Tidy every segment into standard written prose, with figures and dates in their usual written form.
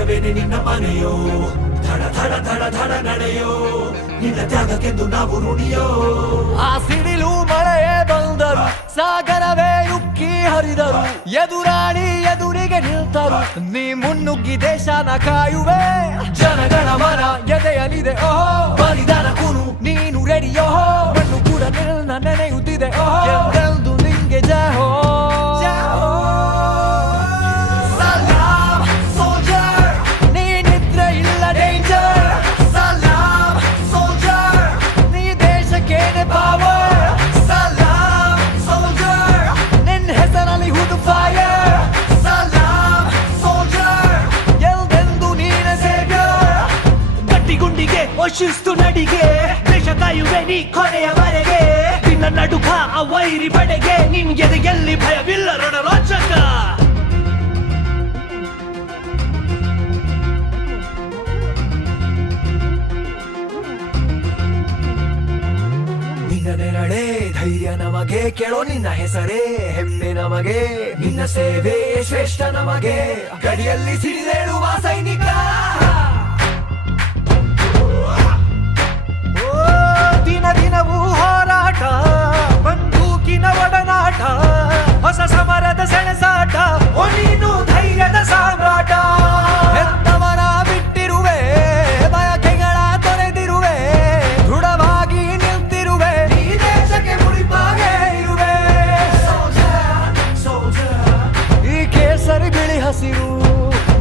ದೇಶವೇನೆ ನಿನ್ನ ಮನೆಯೋ ಧಡ ಧಡ ಧಡ ಧಡ ನಡೆಯೋ ನಿನ್ನ ತ್ಯಾಗಕ್ಕೆಂದು ನಾವು ಋಣಿಯೋ ಆ ಸಿಡಿಲು ಮಳೆಯೇ ಬಂದರು ಸಾಗರವೇ ಉಕ್ಕಿ ಹರಿದರು ಎದುರಾಳಿ ಎದುರಿಗೆ ನಿಲ್ತರು ನೀ ಮುನ್ನುಗ್ಗಿ ದೇಶನ ಕಾಯುವೆ ಜನಗಳ ಮನ ಎದೆಯಲಿದೆ ಓಹೋ ಬಲಿದಾನ ಕೂನು ನೀನು ರೆಡಿಯೋ ಮಣ್ಣು ಕೂಡ ನಿನ್ನ ನೆನೆಯುತ್ತಿದೆ ಓಹೋ ಎಂದೆಂದು ನಿಂಗೆ ಜಯ ಹೋ ಶಿಸ್ತು ನಡಿಗೆ ದೇಶ ಕಾಯುವೆ ನೀ ಕೊನೆಯವರೆಗೆ ನಿನ್ನ ನಡುಕ ಆ ವೈರಿ ಪಡೆಗೆ ನಿನ್ಗೆ ಎಲ್ಲಿ ಭಯವಿಲ್ಲ ರಣರೋಚಕ ನಿನ್ನ ನೆರಳೆ ಧೈರ್ಯ ನಮಗೆ ಕೇಳೋ ನಿನ್ನ ಹೆಸರೇ ಹೆಮ್ಮೆ ನಮಗೆ ನಿನ್ನ ಸೇವೆ ಶ್ರೇಷ್ಠ ನಮಗೆ ಗಡಿಯಲ್ಲಿ ಸಿಡಿದೇಳುವ ಸೈನಿಕ ದಿನವೂ ಹೋರಾಟ ಬಂದೂಕಿನ ಒಡನಾಟ ಹೊಸ ಸಮರದ ಸೆಣಸಾಟ ನೀನು ಧೈರ್ಯದ ಸಾಮ್ರಾಟ ಹೆತ್ತವರ ಬಿಟ್ಟಿರುವೆ ಬಯಕೆಗಳ ತೊರೆದಿರುವೆ ದೃಢವಾಗಿ ನಿಲ್ತಿರುವೆ ಈ ದೇಶಕ್ಕೆ ಮುಡಿಪಾಗೆ ಇರುವೆ ಈ ಕೇಸರಿ ಬಿಳಿ ಹಸಿರು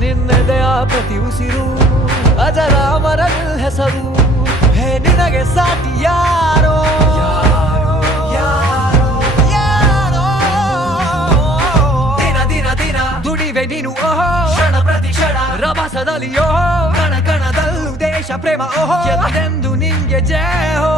ನಿನ್ನೆದೆಯ ಪ್ರತಿ ಉಸಿರು ಅಜರಾಮರ ಹೆಸರು ಹೇ ನಿನಗೆ ಸಾಟಿ ಯಾರೋ ದಿನ ದಿನ ದಿನ ದುಡಿವೆ ನೀನು ಓಹೋ ಕ್ಷಣ ಪ್ರತಿ ಕ್ಷಣ ರಭಸದಲ್ಲಿ ಓಹೋ ಕಣ ಕಣದಲ್ಲೂ ದೇಶ ಪ್ರೇಮ ಓಹೋ ಎಂದೆಂದು ನಿಂಗೆ ಜಯ ಹೋ